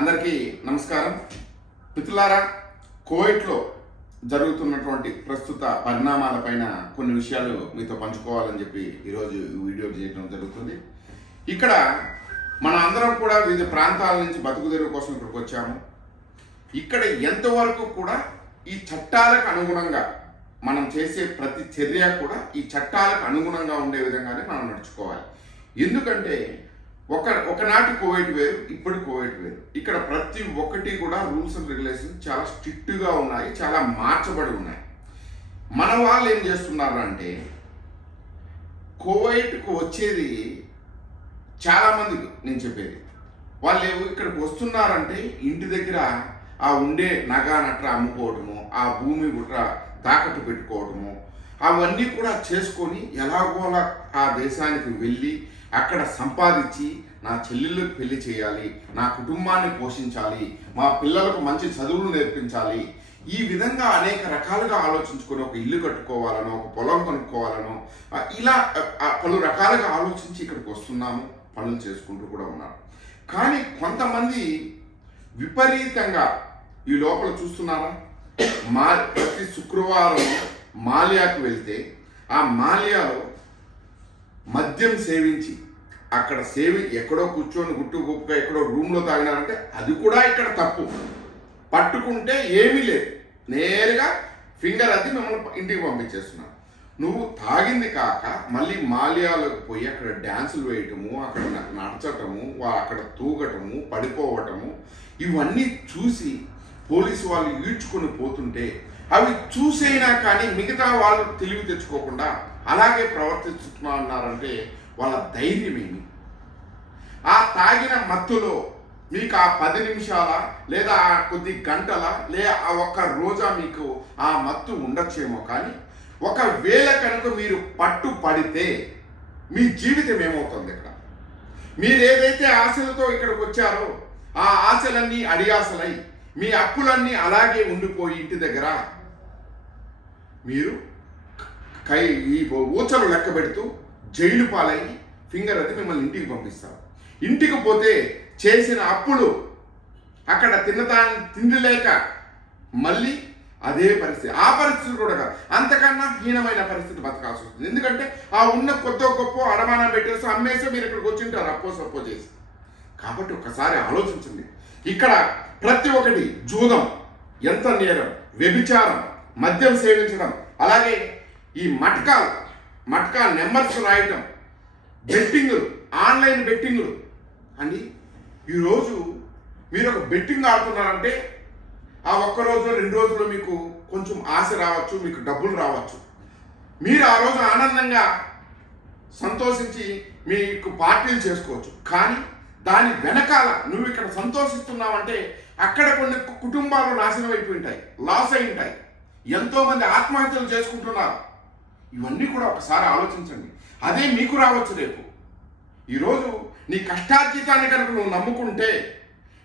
అందరికీ నమస్కారం. మిత్రులారా, కువైట్లో జరుగుతున్నటువంటి ప్రస్తుత పరిణామాలపైన కొన్ని విషయాలు మీతో పంచుకోవాలని చెప్పి ఈరోజు ఈ వీడియో చేయడం జరుగుతుంది. ఇక్కడ మన అందరం కూడా వివిధ ప్రాంతాల నుంచి బతుకుదెరువు కోసం ఇక్కడికి వచ్చాము. ఇక్కడ ఎంతవరకు కూడా ఈ చట్టాలకు అనుగుణంగా మనం చేసే ప్రతి చర్య కూడా ఈ చట్టాలకు అనుగుణంగా ఉండే విధంగానే మనం నడుచుకోవాలి. ఎందుకంటే ఒకనాటి కువైట్ వేరు, ఇప్పుడు కువైట్ వేరు. ఇక్కడ ప్రతి ఒక్కటి కూడా రూల్స్ అండ్ రెగ్యులేషన్స్ చాలా స్ట్రిక్ట్గా ఉన్నాయి, చాలా మార్చబడి ఉన్నాయి. మన వాళ్ళు ఏం చేస్తున్నారు అంటే, కువైట్కు వచ్చేది చాలామంది, నేను చెప్పేది వాళ్ళు ఇక్కడికి వస్తున్నారంటే ఇంటి దగ్గర ఆ ఉండే నగా నట్ర అమ్ముకోవటము, ఆ భూమి గుట్ర తాకట్టు పెట్టుకోవటము, అవన్నీ కూడా చేసుకొని ఎలాగోలా ఆ దేశానికి వెళ్ళి అక్కడ సంపాదించి నా చెల్లెళ్ళకి పెళ్లి చేయాలి, నా కుటుంబాన్ని పోషించాలి, మా పిల్లలకు మంచి చదువులు నేర్పించాలి, ఈ విధంగా అనేక రకాలుగా ఆలోచించుకొని ఒక ఇల్లు కట్టుకోవాలనో, ఒక పొలం కొనుక్కోవాలనో, ఇలా పలు రకాలుగా ఆలోచించి ఇక్కడికి వస్తున్నాము, పనులు చేసుకుంటూ కూడా ఉన్నారు. కానీ కొంతమంది విపరీతంగా ఈ లోపల చూస్తున్నారా, ప్రతి శుక్రవారం మాల్యాకు వెళ్తే ఆ మాల్యాలో మద్యం సేవించి అక్కడ ఎక్కడో కూర్చొని గుట్టు గుప్పుగా ఎక్కడో రూమ్లో తాగినారంటే అది కూడా ఇక్కడ తప్పు. పట్టుకుంటే ఏమీ లేదు, నేరుగా ఫింగర్ అద్ది మిమ్మల్ని ఇంటికి పంపించేస్తున్నారు. నువ్వు తాగింది కాక మళ్ళీ మాల్యాలకు పోయి అక్కడ డ్యాన్సులు వేయటము, అక్కడ నడచటము, అక్కడ తూగటము, పడిపోవటము, ఇవన్నీ చూసి పోలీసు వాళ్ళు ఈడ్చుకొని పోతుంటే అవి చూసైనా కానీ మిగతా వాళ్ళు తెలివి తెచ్చుకోకుండా అలాగే ప్రవర్తిస్తున్నారంటే వాళ్ళ ధైర్యం ఏమి? ఆ తాగిన మత్తులో మీకు ఆ 10 నిమిషాల లేదా ఆ కొద్ది గంటల లేదా ఆ ఒక్క రోజా మీకు ఆ మత్తు ఉండొచ్చేమో, కానీ ఒకవేళ కనుక మీరు పట్టుపడితే మీ జీవితం ఏమవుతుంది? ఇక్కడ మీరు ఏదైతే ఆశలతో ఇక్కడికి వచ్చారో ఆ ఆశలన్నీ అడియాసలై మీ అప్పులన్నీ అలాగే ఉండిపోయి ఇంటి దగ్గర మీరు ఈ ఊచలు లెక్క పెడుతూ జైలు పాలయ్యి ఫింగర్ అది మిమ్మల్ని ఇంటికి పంపిస్తారు. ఇంటికి పోతే చేసిన అప్పులు అక్కడ తిండి లేక మళ్ళీ అదే పరిస్థితి, ఆ పరిస్థితి కూడా అంతకన్నా హీనమైన పరిస్థితి బతకాల్సి వస్తుంది. ఎందుకంటే ఆ ఉన్న కొద్ది గొప్ప అడమానం పెట్టేసి అమ్మేస్తే మీరు ఇక్కడికి వచ్చింటారు అప్పో సప్పో చేసి. కాబట్టి ఒకసారి ఆలోచించండి. ఇక్కడ ప్రతి ఒక్కటి జూదం ఎంత నేరం, వ్యభిచారం, మద్యం సేవించడం, అలాగే ఈ మట్కా నెంబర్స్ రాయటం, బెట్టింగులు, ఆన్లైన్ బెట్టింగులు అండి. ఈరోజు మీరు ఒక బెట్టింగ్ ఆడుతున్నారంటే ఆ ఒక్కరోజు 2 రోజులు మీకు కొంచెం ఆశ రావచ్చు, మీకు డబ్బులు రావచ్చు. మీరు ఆ రోజు ఆనందంగా సంతోషించి మీకు పార్టీలు చేసుకోవచ్చు. కానీ దాని వెనకాల నువ్వు ఇక్కడ సంతోషిస్తున్నావంటే అక్కడ కొన్ని కుటుంబాలు నాశనం అయిపోయి ఉంటాయి, లాస్ అయి ఉంటాయి, ఎంతోమంది ఆత్మహత్యలు చేసుకుంటున్నారు. ఇవన్నీ కూడా ఒకసారి ఆలోచించండి. అదే మీకు రావచ్చు రేపు. ఈరోజు నీ కష్టార్జితాన్ని కనుక నువ్వు నమ్ముకుంటే,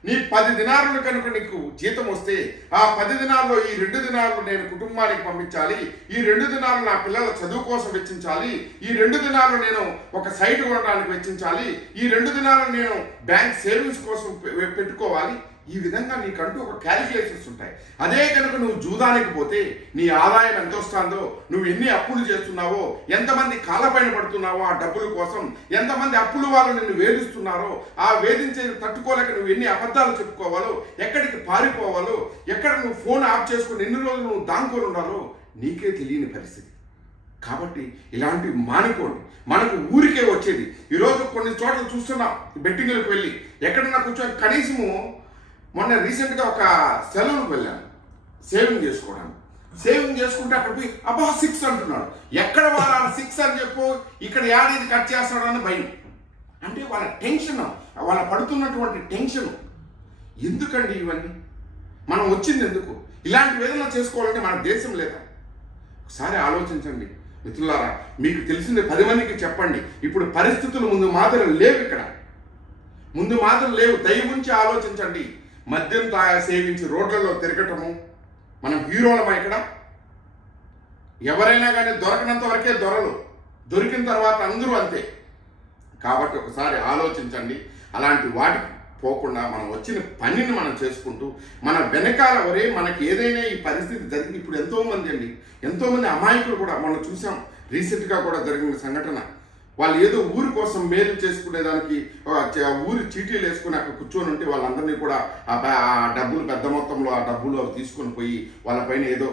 నీ 10 దినారులు కనుక నీకు జీతం వస్తే ఆ 10 దినాల్లో ఈ 2 దినాలు నేను కుటుంబానికి పంపించాలి, ఈ 2 దినాలు నా పిల్లల చదువు కోసం వెచ్చించాలి, ఈ 2 దినాలు నేను ఒక సైట్ కొనడానికి వెచ్చించాలి, ఈ 2 దినాలు నేను బ్యాంక్ సేవింగ్స్ కోసం పెట్టుకోవాలి. ఈ విధంగా నీకంటూ ఒక క్యాలిక్యులేషన్స్ ఉంటాయి. అదే కనుక నువ్వు జూదానికి పోతే నీ ఆదాయం ఎంత వస్తుందో, నువ్వు ఎన్ని అప్పులు చేస్తున్నావో, ఎంతమంది కాళ్ళపైన పడుతున్నావో ఆ డబ్బుల కోసం, ఎంతమంది అప్పులు వాళ్ళు నిన్ను వేధిస్తున్నారో, ఆ వేధించేది తట్టుకోలేక నువ్వు ఎన్ని అబద్ధాలు చెప్పుకోవాలో, ఎక్కడికి పారిపోవాలో, ఎక్కడ నువ్వు ఫోన్ ఆఫ్ చేసుకుని ఎన్ని రోజులు నువ్వు దాంకొని ఉండాలో నీకే తెలియని పరిస్థితి. కాబట్టి ఇలాంటివి మానుకోండి. మనకు ఊరికే వచ్చేది. ఈరోజు కొన్ని చోట్ల చూస్తున్నాం, బెట్టింగ్లకు వెళ్ళి ఎక్కడన్నా కూర్చొని కనీసము మొన్న రీసెంట్గా ఒక సెలవులకు వెళ్ళాను సేవింగ్ చేసుకోవడానికి. సేవింగ్ చేసుకుంటే అక్కడ పోయి 6 అంటున్నాడు. ఎక్కడ వాళ్ళ 6 అని చెప్పు, ఇక్కడ ఏడాది కట్ చేస్తాడని భయం. అంటే వాళ్ళ టెన్షన్, వాళ్ళ పడుతున్నటువంటి టెన్షన్. ఎందుకండి ఇవన్నీ? మనం వచ్చింది ఎందుకు? ఇలాంటి వేదన చేసుకోవాలంటే మన దేశం లేదా? ఒకసారి ఆలోచించండి మిత్రులారా. మీకు తెలిసింది 10 మందికి చెప్పండి. ఇప్పుడు పరిస్థితులు ముందు మాదిరి లేవు, ఇక్కడ ముందు మాదిరి లేవు. దయవుంచి ఆలోచించండి. మద్యం సేవించి రోడ్లలో తిరగటము, మనం హీరోలమా ఇక్కడ? ఎవరైనా కానీ దొరకనంత వరకే దొరలు, దొరికిన తర్వాత అందరూ అంతే. కాబట్టి ఒకసారి ఆలోచించండి. అలాంటి వాటికి పోకుండా మనం వచ్చిన పనిని మనం చేసుకుంటూ మన వెనకాల ఒరే మనకి ఏదైనా ఈ పరిస్థితి జరిగింది. ఇప్పుడు ఎంతోమంది అమాయకులు కూడా మనం చూసాం. రీసెంట్గా కూడా జరిగిన సంఘటన, వాళ్ళు ఏదో ఊరి కోసం మేలు చేసుకునేదానికి ఊరి చీటీలు వేసుకుని అక్కడ కూర్చొని ఉంటే వాళ్ళందరినీ కూడా ఆ డబ్బులు పెద్ద మొత్తంలో ఆ డబ్బులు అవి తీసుకొని పోయి వాళ్ళపైన ఏదో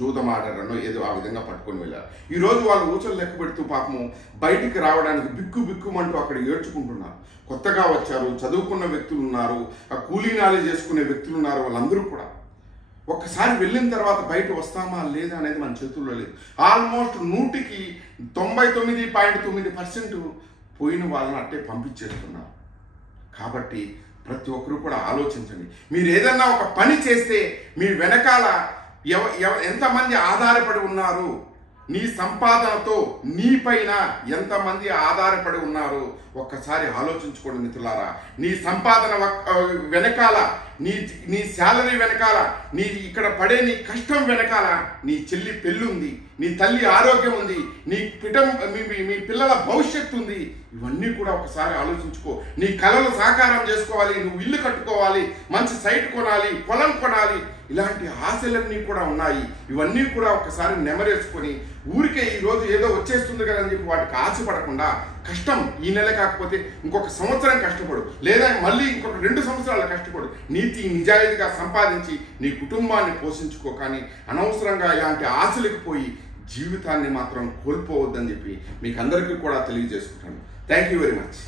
జూదం ఆడారనో ఏదో ఆ విధంగా పట్టుకొని వెళ్ళారు. ఈరోజు వాళ్ళు ఊచలు లెక్క పెడుతూ పాపము బయటికి రావడానికి బిక్కుమంటూ అక్కడ ఏడ్చుకుంటున్నారు. కొత్తగా వచ్చారు, చదువుకున్న వ్యక్తులు ఉన్నారు, కూలీనాలు చేసుకునే వ్యక్తులు ఉన్నారు. వాళ్ళందరూ కూడా ఒక్కసారి వెళ్ళిన తర్వాత బయట వస్తామా లేదా అనేది మన చేతుల్లో లేదు. ఆల్మోస్ట్ 100కి 99.9% పోయిన వాళ్ళని అట్టే పంపించేస్తున్నారు. కాబట్టి ప్రతి ఒక్కరూ కూడా ఆలోచించండి. మీరు ఏదన్నా ఒక పని చేస్తే మీ వెనకాల ఎంతమంది ఆధారపడి ఉన్నారు, నీ సంపాదనతో నీపైన ఎంతమంది ఆధారపడి ఉన్నారు ఒక్కసారి ఆలోచించుకోండి మిత్రులారా. నీ సంపాదన వెనకాల, నీ శాలరీ వెనకాల, నీ ఇక్కడ పడే నీ కష్టం వెనకాల నీ చెల్లి పెళ్ళి ఉంది, నీ తల్లి ఆరోగ్యం ఉంది, మీ పిల్లల భవిష్యత్తు ఉంది. ఇవన్నీ కూడా ఒకసారి ఆలోచించుకో. నీ కలలు సాకారం చేసుకోవాలి, నువ్వు ఇల్లు కట్టుకోవాలి, మంచి సైట్ కొనాలి, పొలం కొనాలి, ఇలాంటి ఆశలన్నీ కూడా ఉన్నాయి. ఇవన్నీ కూడా ఒకసారి నెమరేసుకొని ఊరికే ఈరోజు ఏదో వచ్చేస్తుంది కదని చెప్పి వాటికి ఆశపడకుండా కష్టం ఈ నెల కాకపోతే ఇంకొక సంవత్సరం కష్టపడు, లేదా మళ్ళీ ఇంకొక 2 సంవత్సరాలు కష్టపడు. నిజాయితీగా సంపాదించి నీ కుటుంబాన్ని పోషించుకో. కానీ అనవసరంగా ఇలాంటి ఆశలకు పోయి జీవితాన్ని మాత్రం కోల్పోవద్దని చెప్పి మీకు అందరికీ కూడా తెలియజేసుకుంటాను. Thank you very much.